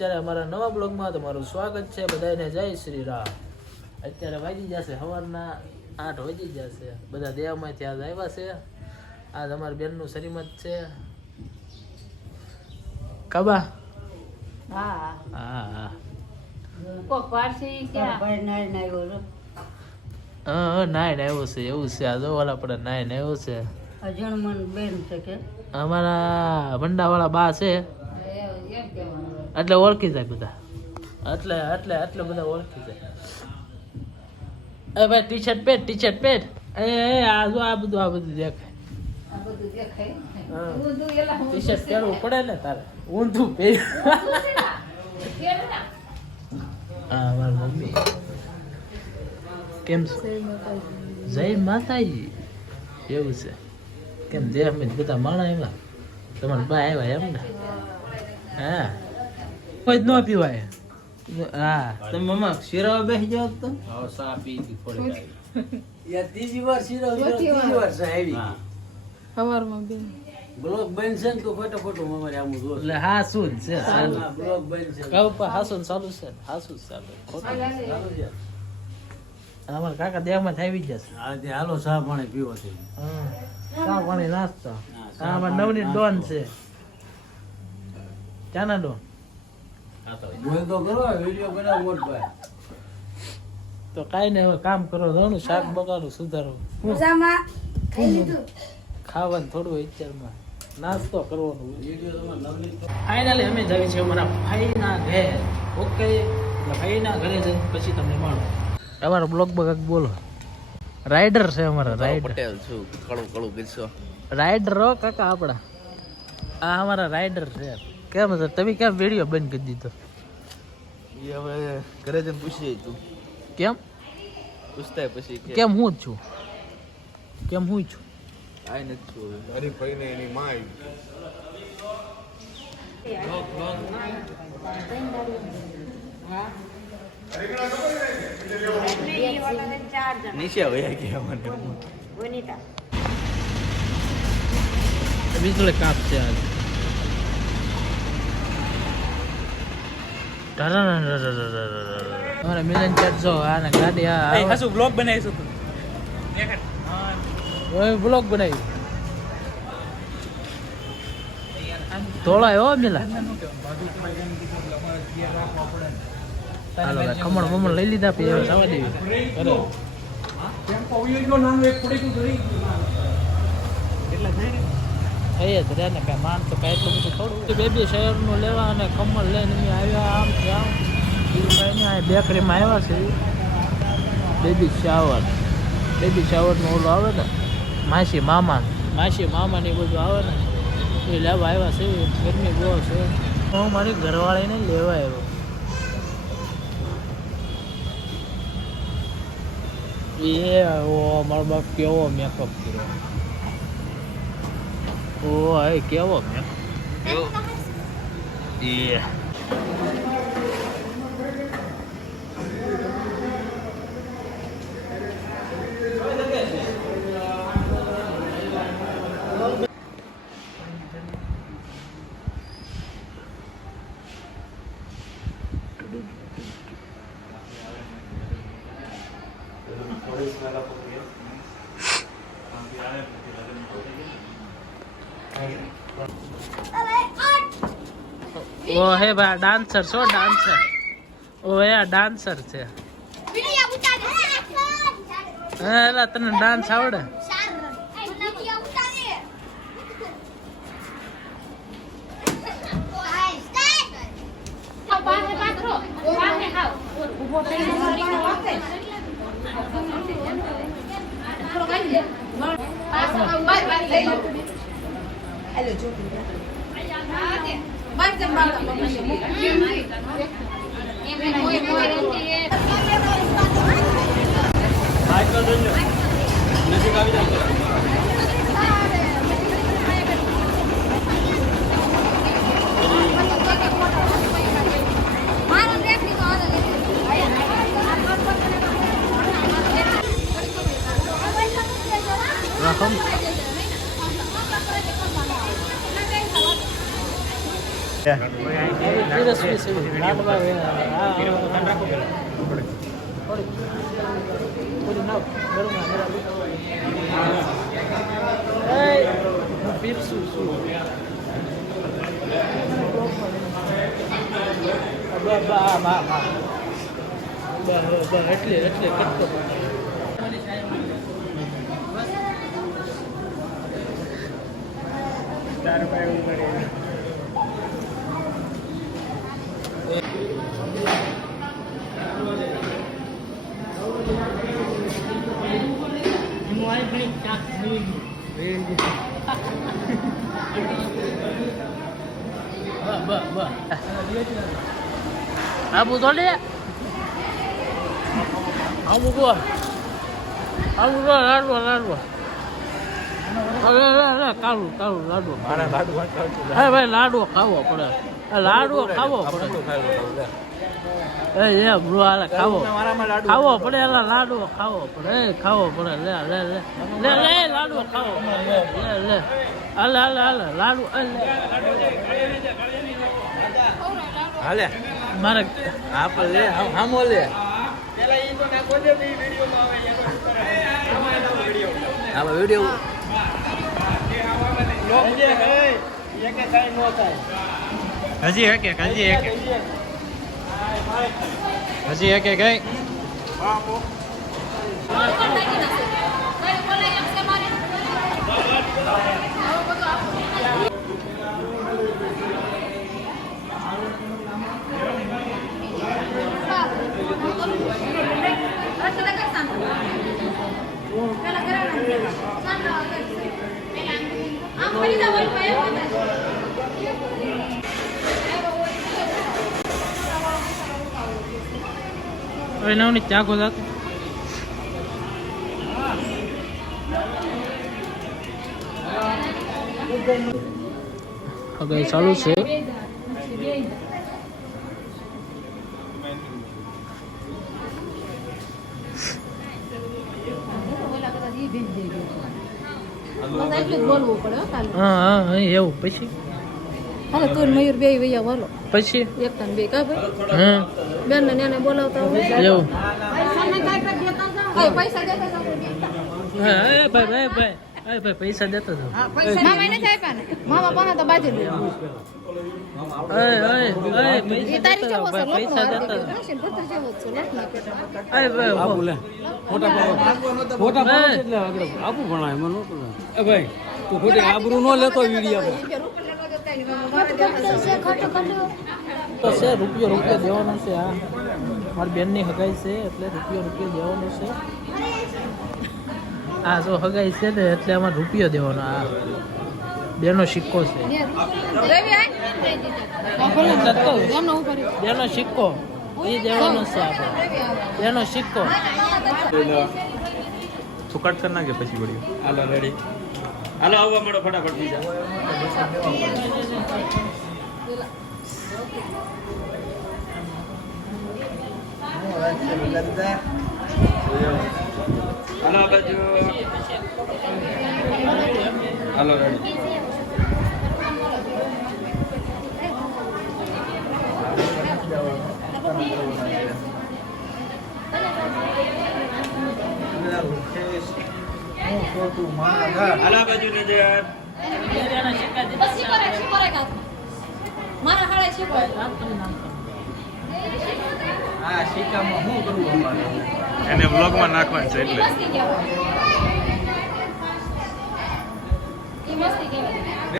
અત્યારે અમારા નવા બ્લોગમાં તમારું સ્વાગત છે. બધાને જય શ્રી રામ. અત્યારે વાગી જશે સવારના 8 વાગી જશે. બધા દેવામાંથી આજ આવ્યા છે. આજ અમારી બેનનું શ્રીમત છે. કબા હા હા હા કોક પારસી ક્યાં ભાઈ નાઈ આવ્યો નાઈન આવ્યો છે એવું છે. આ જો વાલા પડે નાઈન આવ્યો છે. અજણમન બેન છે કે અમારા ભંડાવાળા બા છે એટલે ઓળખી જાય બધા. એટલે એટલે એટલે બધા ઓળખી જાય. એ ભાઈ ટી શર્ટ પહેર એ આ જો આ બધું દેખાય. આ બધું દેખાય હા. ઊંધું એલા ટી શર્ટ પહેરવું પડે ને તારે. ઊંધું પહેર. હા મારી મમ્મી કેમ છે? જય માતાજી. એવું છે કેમ દેહ મેં બધા માણા આવ્યા તમારા બા આવ્યા એમ ને? હા કોઈ જ ન પીવાય. હા તમે મમ્મા શીરાવા બેસી જાવ તો સા પી થોડી યાર ત્રીજી વાર ત્રીજી વાર છે આવી સવારમાં બેન બ્લોક બનશે ને તો ખોટો અમારે આમ જોર એટલે હા શું જ છે ચાલુ. બ્લોક બનશે કહું પણ હાસુ ને ચાલુ છે હાસુ જ ચાલુ. ખોટું નથી. અને અમારા કાકા દેહમાં આવી જશે. હા તે હાલો ચા પાણી પીવો છે હા ચા પાણી નાસ્તો. ચા હા અમારે પાણી, નવની ડોન છે. ચાના ડોન બોલ તો કરો વિડિયો બનાવો મોટભાઈ તો કાંઈ નહીં હવે કામ કરો. ઘણું શાક બકાલું સુધારો મજામાં ખાઈ લીધું ખાવાનું થોડું વિચારમાં નાસ્તો કરવાનો. વિડિયો તમારે નવની ફાઇનલી અમે જઈએ છીએ અમારા ભાઈના ઘરે. ઓકે એટલે ભાઈના ઘરે જઈને પછી તમને મળો. અમારો બ્લોગ બગ બોલો. રાઈડર છે અમારા રાઈડર. પટેલ છું કળું કીધો રાઈડર હો કાકા આપણા. આ અમારા રાઈડર છે. કેમ છે તમે કેમ વિડીયો બંધ કરી દીધો? એ હવે ઘરે જઈને પૂછીએ તું કેમ પૂછતા પછી કે કેમ હું જ છું? કેમ હું છું? આઈ નથી છું હરીફાઈને એની માં નીચે વયા ગયા મને વીજળી કાપ છે આજ. અમારા મિલન ચાટ જો આને ગાડી આ હાસુ બ્લોગ બનાવીશું તું બ્લોગ બનાવી તોળાય હો મિલા. હાલો ખમણ બમણ લઈ લીધા પછી હવે જવા દેવી. અરે થઈ જ રહે ને કાંઈ માન તો કાંઈ એટલું બધું થોડું. બેબી શહેરનું લેવા અને ખમણ લઈને અમે આવ્યા આમ થી આમ અહીંયા બેકરીમાં આવ્યા છે. બેબી શાવરનું ઓલું આવે ને માસી મામાની બધું આવે ને એ લેવા આવ્યા છે. ગરમી બહુ છે. હું મારી ઘરવાળીને લેવા આવ્યો. મારો બાપ કેવો મેકઅપ કર્યો. કેવો મેકઅપ. ઓ હે ભાઈ ડાન્સર છો ડાન્સર. ઓ હે આ ડાન્સર છે. હા એલા તને ડાન્સ આવડે? નજીક આવી જાય રાખો સેવી લાડવા થોડી નાખ ગરમ હું પીરસું છું એટલે કટકો Abu Tole, Abu gua, lalu, kalau lalu. મારા લાડુ વાંચતા Hey, ભાઈ લાડુ ખાવો પડે. લાડુ ખાવો પડે. એ બ્રો આલે ખાવો. ખાવો પડે એલા લાડુ ખાવો પડે. ખાવો પડે. લે લાડુ ખાવો. લે. આલે લાડુ હાલે મારે આપલ લે હામો લે આમાં વિડિયો હજી એક ગઈ હવે નવની ચાકો જાતો હવે ચાલુ છે હા એવું પછી હાલો તું મયુર બે વૈયા વાલો પછી એક તન બે કા ભાઈ હા બેન ને એને બોલાવતા હોય એવું પૈસા દેતા હા ભાઈ પૈસા દેતો જાવ મામા એને થાય પાને મામા પાના તો બાજુ દે એ તારી જેવો છે પૈસા દેતા નસીન પત્ર જેવો છે લખના કેટા આપુ લે ફોટા પાડો એટલે આગળ આપુ ભણાય મને નતો એ ભાઈ તું ખોટી આબરૂ નો લેતો વિડિયો તો છે રૂપિયો દેવાનો છે આ મારી બેનની હગાઈ છે એટલે રૂપિયો દેવાનો છે આ જો હગાઈ છે ને એટલે અમારે રૂપિયો દેવાનો આ બેનો સિક્કો છે બેનો સિક્કો એ દેવાનો છે આપણે બેનો સિક્કો સુકાટ કરી નાખે પછી વળી હાલો રેડી હાલો આવવા મળો ફટાફટ બીજા હાલો બાજુ હાલો રેડી હાલો બાજુ નજર મારા હાળે શીખવાય આ સિક્કામાં શું કરવું અમારે એને વ્લોગમાં નાખવાનું છે એટલે મસ્તી કહેવાય